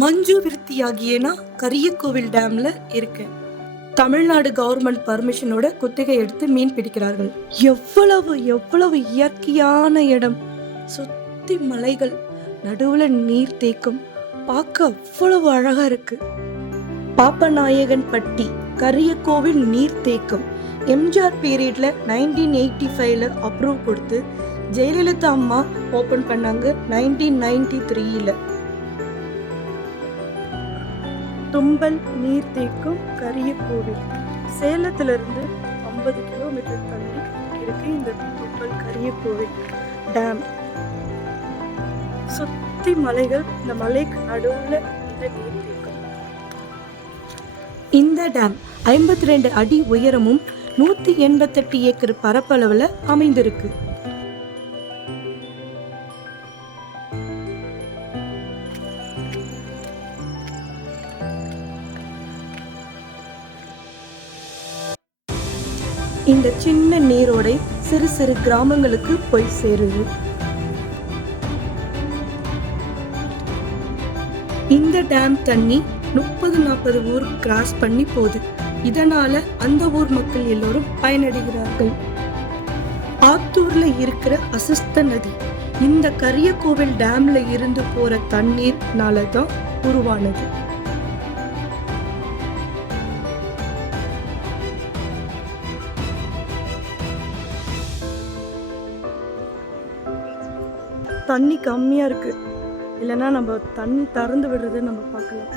மஞ்சு விருத்தியாகியனா கரியக்கோவில் டேம்ல இருக்கேன். தமிழ்நாடு கவர்மெண்ட் பர்மிஷனோட குத்தகை எடுத்து மீன் பிடிக்கிறார்கள். எவ்வளவு எவ்வளவு இயற்கையான இடம். சுத்தி மலைகள், நடுவுல நீர் தேக்கம், பார்க்க அவ்வளவு அழகா இருக்கு. பாப்பநாயகன் பட்டி கரியக்கோவில் நீர் தேக்கம் எம்ஜிஆர் பீரியட்ல 1985ல அப்ரூவ் கொடுத்து ஜெயலலிதா அம்மா ஓபன் பண்ணாங்க 1993ல. தும்பல் நீர்த்தேக்கம் கரியக்கோவில் சேலத்திலிருந்து 50 கிலோமீட்டர் தள்ளி இருக்கு இந்த தும்பல் கரியக்கோவில் டேம். சுத்தி மலைகள், இந்த மலைக்கு நடுவுல இந்த நீர்த்தேக்கம். இந்த டேம் 52 அடி உயரமும் 188 ஏக்கர் பரப்பளவுல அமைந்திருக்கு. இந்த சின்ன நீரோடை சிறு சிறு கிராமங்களுக்கு போய் சேருது. இந்த டேம் தண்ணி 30-40 ஊர் கிராஸ் பண்ணி போகுது. இதனால அந்த ஊர் மக்கள் எல்லோரும் பயனடைகிறார்கள். ஆத்தூர்ல இருக்கிற அசிஸ்த நதி இந்த கரியக்கோவில் டேம்ல இருந்து போற தண்ணீர்னால தான் உருவானது. தண்ணி கம்மியா இருக்கு, இல்லைன்னா நம்ம தண்ணி திறந்து விடுறதை நம்ம பார்க்கலாம்.